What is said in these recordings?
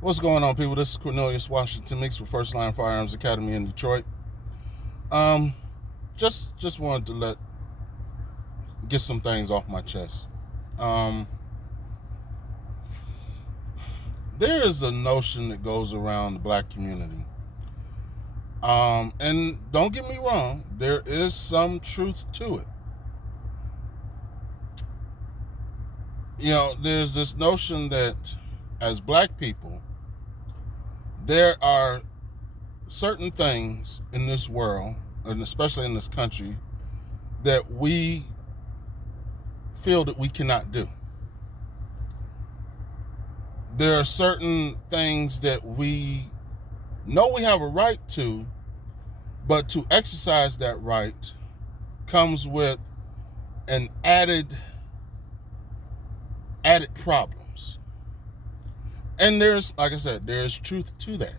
What's going on, people? This is Cornelius Washington Meeks with First Line Firearms Academy in Detroit. Um, just wanted to get some things off my chest. Um, there is a notion that goes around the black community. And don't get me wrong, there is some truth to it. There's this notion that as black people, there are certain things in this world, and especially in this country, that we feel that we cannot do. There are certain things that we know we have a right to, but to exercise that right comes with an added problems. And there's, like I said, there's truth to that.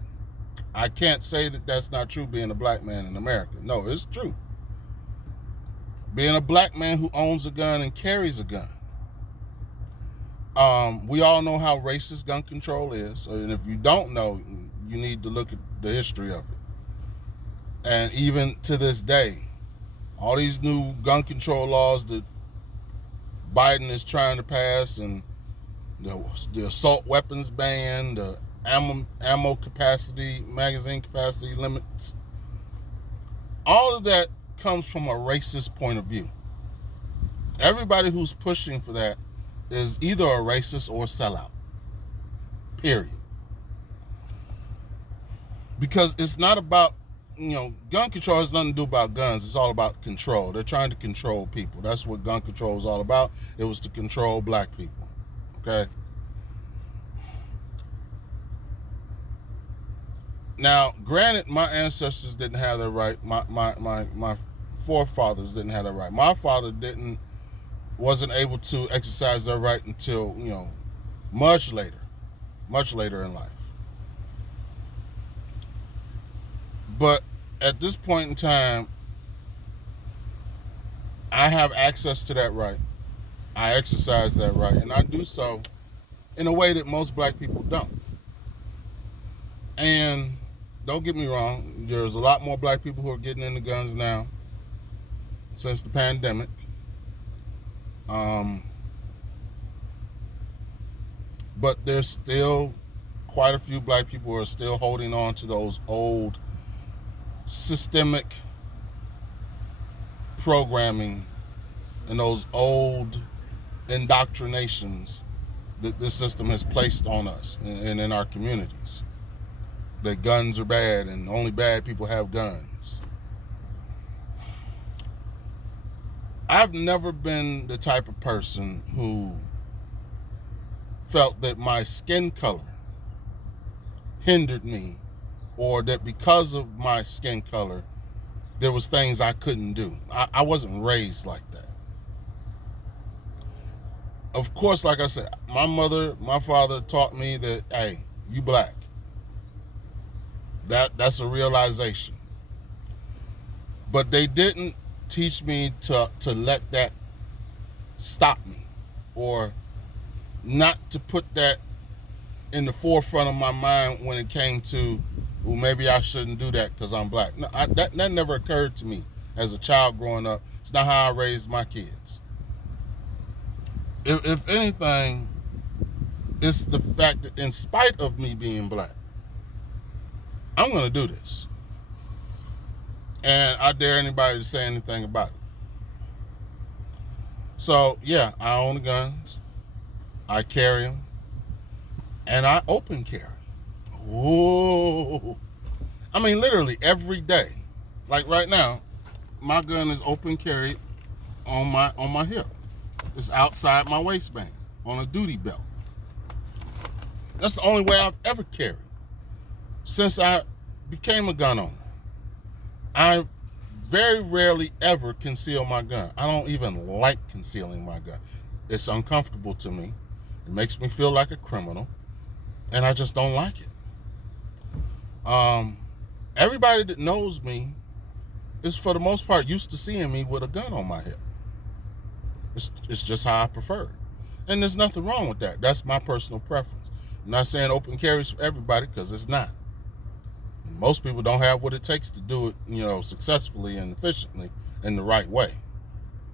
I can't say that that's not true being a black man in America. No, it's true. Being a black man who owns a gun and carries a gun. We all know how racist gun control is. And if you don't know, you need to look at the history of it. And even to this day, all these new gun control laws that Biden is trying to pass, and the assault weapons ban, the ammo capacity, magazine capacity limits, all of that comes from a racist point of view. Everybody who's pushing for that is either a racist or a sellout. Period. Because it's not about, gun control has nothing to do about guns. It's all about control. They're trying to control people. That's what gun control is all about. It was to control black people. Okay? Now, granted, my ancestors didn't have that right. My forefathers didn't have that right. My father wasn't able to exercise that right until, much later in life. But at this point in time, I have access to that right. I exercise that right, and I do so in a way that most black people don't. And don't get me wrong, there's a lot more black people who are getting into guns now since the pandemic. But there's still quite a few black people who are still holding on to those old systemic programming and those old indoctrinations that this system has placed on us and in our communities. That guns are bad and only bad people have guns. I've never been the type of person who felt that my skin color hindered me, or that because of my skin color, there was things I couldn't do. I wasn't raised like that. Of course, like I said, my father taught me that, hey, you black. That's a realization. But they didn't teach me to let that stop me, or not to put that in the forefront of my mind when it came to, well, maybe I shouldn't do that because I'm black. No, that never occurred to me as a child growing up. It's not how I raised my kids. If anything, it's the fact that in spite of me being black, I'm going to do this. And I dare anybody to say anything about it. So, yeah, I own the guns. I carry them. And I open carry. Whoa. I mean, literally every day. Like right now, my gun is open carried on my hip. It's outside my waistband on a duty belt. That's the only way I've ever carried since I became a gun owner. I very rarely ever conceal my gun. I don't even like concealing my gun. It's uncomfortable to me. It makes me feel like a criminal, and I just don't like it. Everybody that knows me is, for the most part, used to seeing me with a gun on my hip. It's just how I prefer it. And there's nothing wrong with that. That's my personal preference. I'm not saying open carries for everybody, because it's not. Most people don't have what it takes to do it, successfully and efficiently in the right way.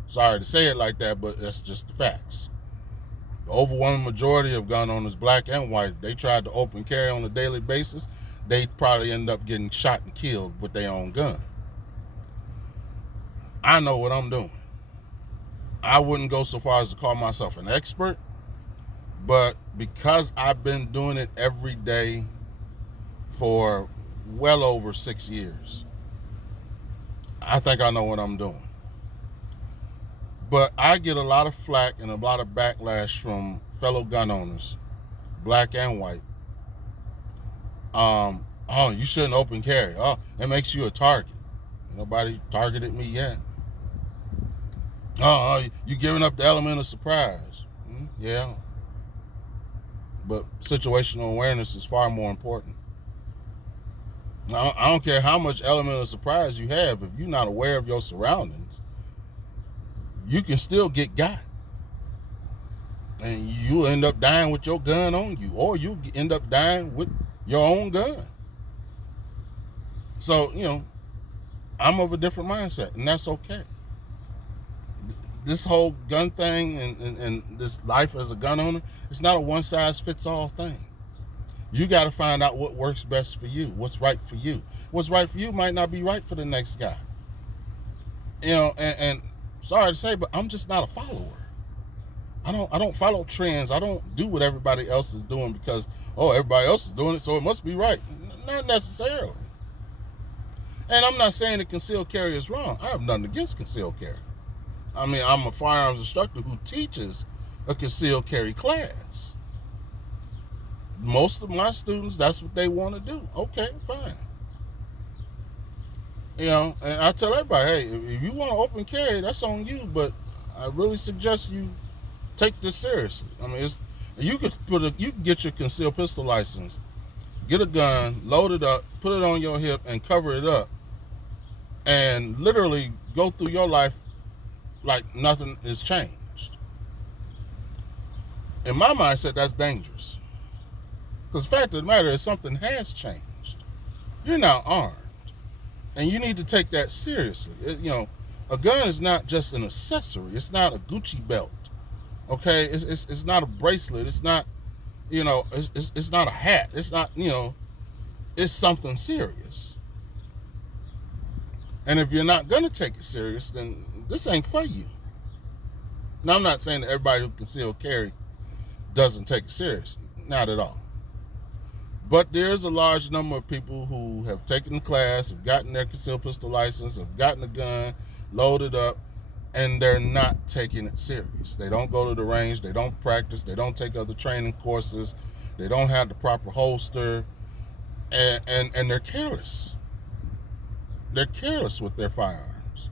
Sorry to say it like that, but that's just the facts. The overwhelming majority of gun owners, black and white, they tried to open carry on a daily basis, they probably end up getting shot and killed with their own gun. I know what I'm doing. I wouldn't go so far as to call myself an expert, but because I've been doing it every day for well over 6 years, I think I know what I'm doing. But I get a lot of flack and a lot of backlash from fellow gun owners, black and white. Oh, you shouldn't open carry. Oh, it makes you a target. Nobody targeted me yet. Oh, you giving up the element of surprise. Yeah. But situational awareness is far more important. Now, I don't care how much element of surprise you have. If you're not aware of your surroundings, you can still get got. And you end up dying with your gun on you, or you end up dying with your own gun. So, I'm of a different mindset, and that's okay. This whole gun thing and this life as a gun owner, it's not a one-size-fits-all thing. You got to find out what works best for you, what's right for you. What's right for you might not be right for the next guy. And sorry to say, but I'm just not a follower. I don't follow trends. I don't do what everybody else is doing because, everybody else is doing it, so it must be right. Not necessarily. And I'm not saying that concealed carry is wrong. I have nothing against concealed carry. I mean, I'm a firearms instructor who teaches a concealed carry class. Most of my students, that's what they want to do. Okay, fine. And I tell everybody, hey, if you want to open carry, that's on you, but I really suggest you take this seriously. I mean, you can get your concealed pistol license, get a gun, load it up, put it on your hip, and cover it up, and literally go through your life like nothing has changed. In my mindset, that's dangerous. Because the fact of the matter is something has changed. You're now armed. And you need to take that seriously. A gun is not just an accessory. It's not a Gucci belt. Okay? It's not a bracelet. It's not, it's not a hat. It's not, it's something serious. And if you're not going to take it serious, then this ain't for you. Now, I'm not saying that everybody who concealed carry doesn't take it serious. Not at all. But there's a large number of people who have taken the class, have gotten their concealed pistol license, have gotten a gun, loaded up, and they're not taking it serious. They don't go to the range. They don't practice. They don't take other training courses. They don't have the proper holster. And they're careless. They're careless with their firearms.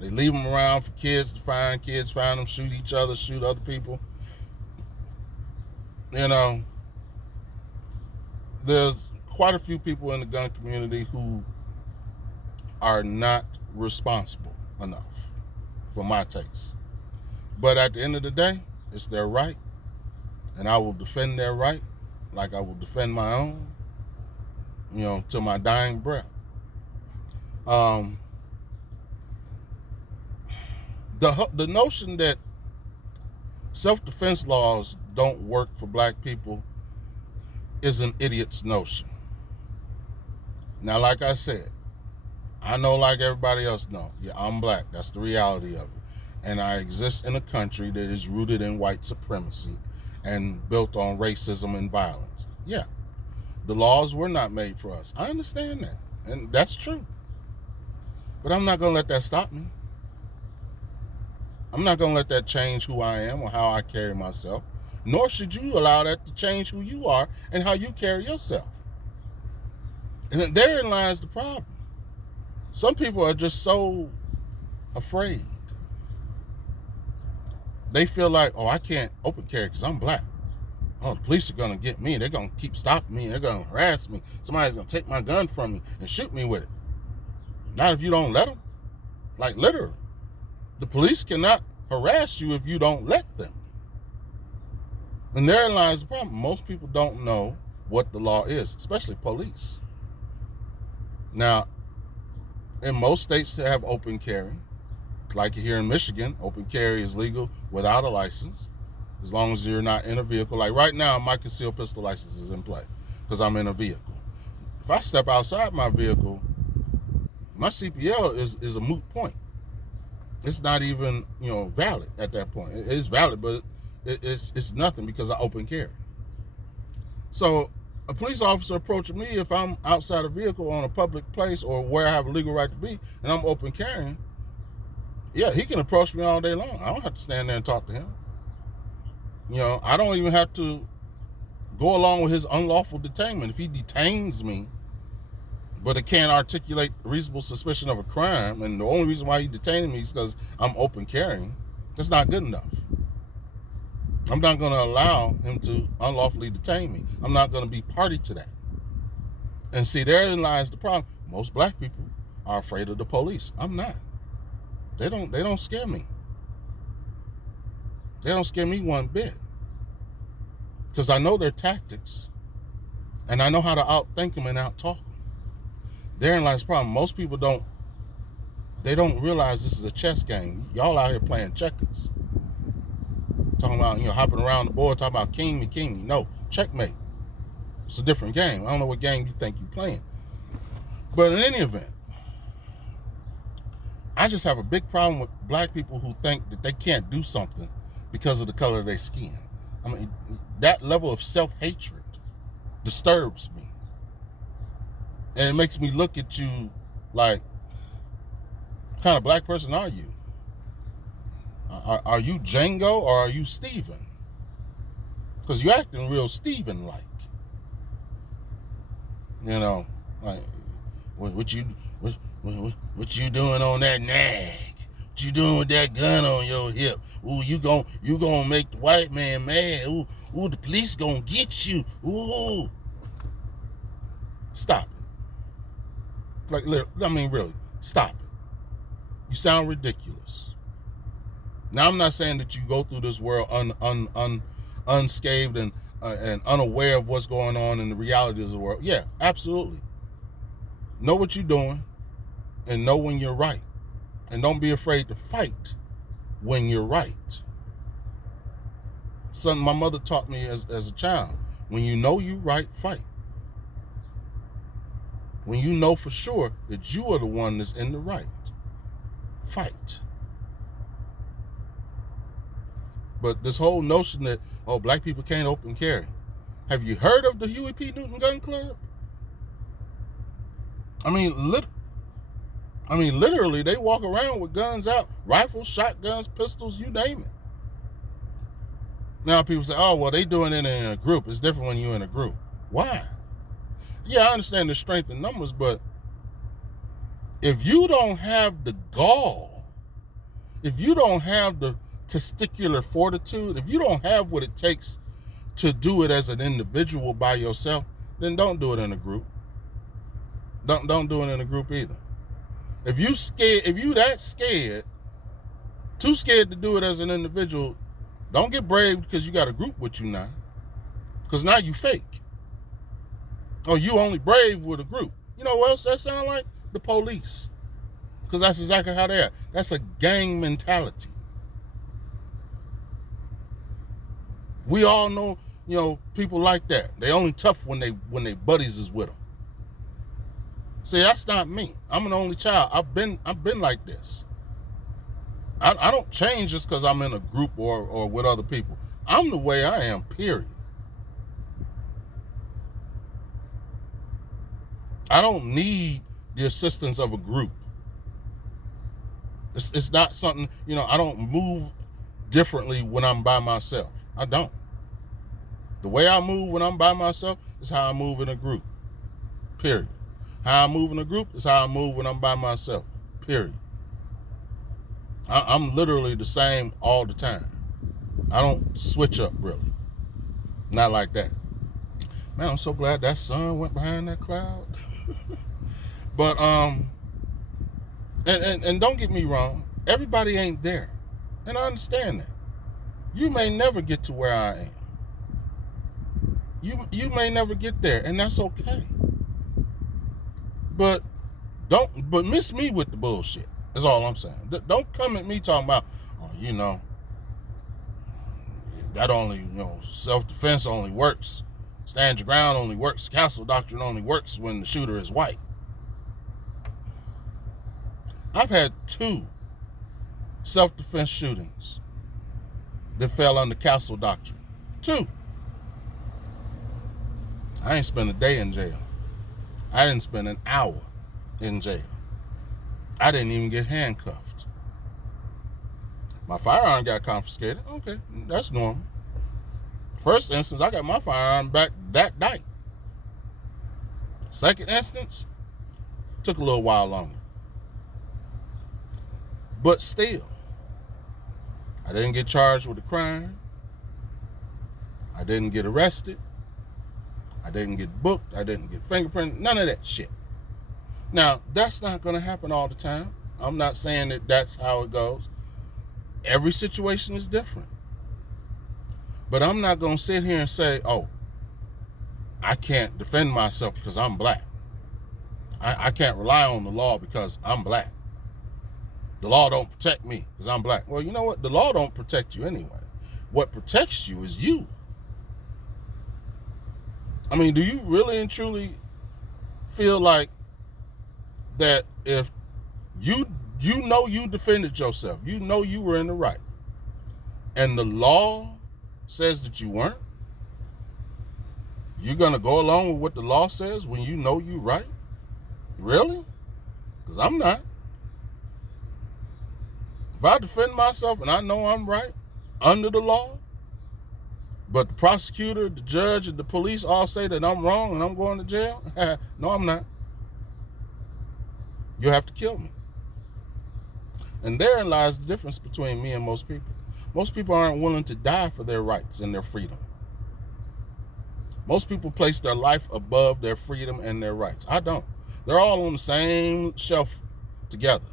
They leave them around for kids to find. Kids find them, shoot each other, shoot other people. There's quite a few people in the gun community who are not responsible enough for my taste. But at the end of the day, it's their right, and I will defend their right like I will defend my own, to my dying breath. The notion that self-defense laws don't work for black people is an idiot's notion. Now, like I said, I know like everybody else know. Yeah, I'm black. That's the reality of it. And I exist in a country that is rooted in white supremacy and built on racism and violence. Yeah, the laws were not made for us. I understand that. And that's true. But I'm not going to let that stop me. I'm not going to let that change who I am or how I carry myself. Nor should you allow that to change who you are and how you carry yourself. And therein lies the problem. Some people are just so afraid. They feel like, I can't open carry because I'm black. The police are going to get me. They're going to keep stopping me. They're going to harass me. Somebody's going to take my gun from me and shoot me with it. Not if you don't let them. Like literally. The police cannot harass you if you don't let them. And therein lies the problem. Most people don't know what the law is, especially police. Now, in most states that have open carry, like here in Michigan, open carry is legal without a license, as long as you're not in a vehicle. Like right now, my concealed pistol license is in play because I'm in a vehicle. If I step outside my vehicle, my CPL is a moot point. It's not even valid at that point. It's valid, but it's nothing because I open carry. So a police officer approaching me if I'm outside a vehicle on a public place or where I have a legal right to be and I'm open carrying, yeah, he can approach me all day long. I don't have to stand there and talk to him. I don't even have to go along with his unlawful detainment. If he detains me, but it can't articulate reasonable suspicion of a crime, and the only reason why he's detaining me is because I'm open carrying, that's not good enough. I'm not going to allow him to unlawfully detain me. I'm not going to be party to that. And see, therein lies the problem. Most black people are afraid of the police. I'm not. They don't scare me. They don't scare me one bit. Because I know their tactics, and I know how to outthink them and outtalk them. Therein lies the problem. Most people don't realize this is a chess game. Y'all out here playing checkers. Talking about, hopping around the board, talking about king me. No, checkmate. It's a different game. I don't know what game you think you're playing. But in any event, I just have a big problem with black people who think that they can't do something because of the color of their skin. I mean, that level of self-hatred disturbs me. And it makes me look at you like, what kind of black person are you? Are you Django or are you Steven? Because you're acting real Steven-like. Like, what you doing on that nag? What you doing with that gun on your hip? Ooh, you gonna make the white man mad. Ooh, the police gonna get you. Ooh. Stop it. Like, really, stop it. You sound ridiculous. Now, I'm not saying that you go through this world unscathed and unaware of what's going on in the realities of the world. Yeah, absolutely. Know what you're doing and know when you're right. And don't be afraid to fight when you're right. Something my mother taught me as a child. When you know you're right, fight. When you know for sure that you are the one that's in the right, fight. But this whole notion that, black people can't open carry. Have you heard of the Huey P. Newton Gun Club? I mean, literally, they walk around with guns out, rifles, shotguns, pistols, you name it. Now people say, they doing it in a group. It's different when you're in a group. Why? Yeah, I understand the strength in numbers, but if you don't have the gall, if you don't have the testicular fortitude, if you don't have what it takes to do it as an individual by yourself, then don't do it in a group. Don't do it in a group either. If you that scared, too scared to do it as an individual, don't get brave because you got a group with you now. Because now you fake. You only brave with a group. You know what else that sound like? The police. Because that's exactly how they are. That's a gang mentality. We all know, people like that. They only tough when they buddies is with them. See, that's not me. I'm an only child. I've been like this. I don't change just because I'm in a group or with other people. I'm the way I am, period. I don't need the assistance of a group. It's not something, I don't move differently when I'm by myself. I don't. The way I move when I'm by myself is how I move in a group. Period. How I move in a group is how I move when I'm by myself. Period. I'm literally the same all the time. I don't switch up, really. Not like that. Man, I'm so glad that sun went behind that cloud. But, and don't get me wrong, everybody ain't there. And I understand that. You may never get to where I am. You may never get there, and that's okay. But miss me with the bullshit. That's all I'm saying. Don't come at me talking about, oh, that only, self-defense only works. Stand your ground only works. Castle doctrine only works when the shooter is white. I've had 2 self-defense shootings that fell under castle doctrine. 2. I ain't spent a day in jail. I didn't spend an hour in jail. I didn't even get handcuffed. My firearm got confiscated. Okay, that's normal. First instance, I got my firearm back that night. Second instance, took a little while longer. But still, I didn't get charged with a crime. I didn't get arrested. I didn't get booked. I didn't get fingerprinted. None of that shit. Now, that's not going to happen all the time. I'm not saying that that's how it goes. Every situation is different. But I'm not going to sit here and say, oh, I can't defend myself because I'm black. I can't rely on the law because I'm black. The law don't protect me because I'm black. Well, you know what? The law don't protect you anyway. What protects you is you. I mean, do you really and truly feel like that if you defended yourself, you were in the right, and the law says that you weren't, you're going to go along with what the law says when you know you're right? Really? Because I'm not. If I defend myself and I know I'm right under the law, but the prosecutor, the judge, and the police all say that I'm wrong and I'm going to jail, no, I'm not. You have to kill me. And therein lies the difference between me and most people. Most people aren't willing to die for their rights and their freedom. Most people place their life above their freedom and their rights. I don't. They're all on the same shelf together.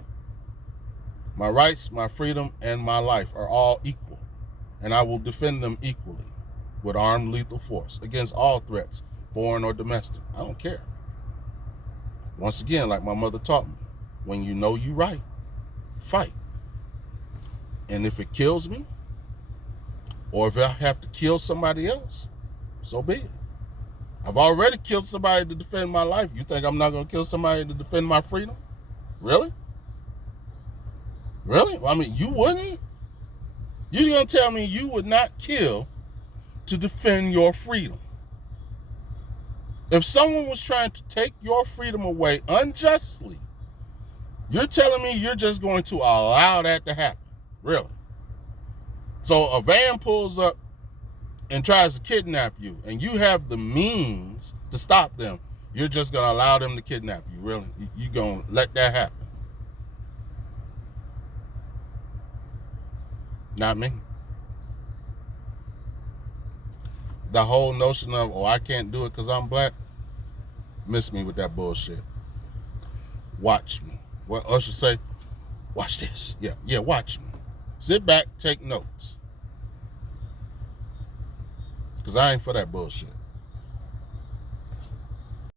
My rights, my freedom, and my life are all equal, and I will defend them equally with armed lethal force against all threats, foreign or domestic. I don't care. Once again, like my mother taught me, when you know you're right, fight. And if it kills me, or if I have to kill somebody else, so be it. I've already killed somebody to defend my life. You think I'm not going to kill somebody to defend my freedom? Really? Really? I mean, you wouldn't? You're going to tell me you would not kill to defend your freedom? If someone was trying to take your freedom away unjustly, you're telling me you're just going to allow that to happen? Really? So a van pulls up and tries to kidnap you, and you have the means to stop them. You're just going to allow them to kidnap you? Really? You're going to let that happen? Not me. The whole notion of, oh, I can't do it because I'm black, miss me with that bullshit. Watch me. What Usher say? Watch this. Yeah, watch me. Sit back, take notes. Because I ain't for that bullshit.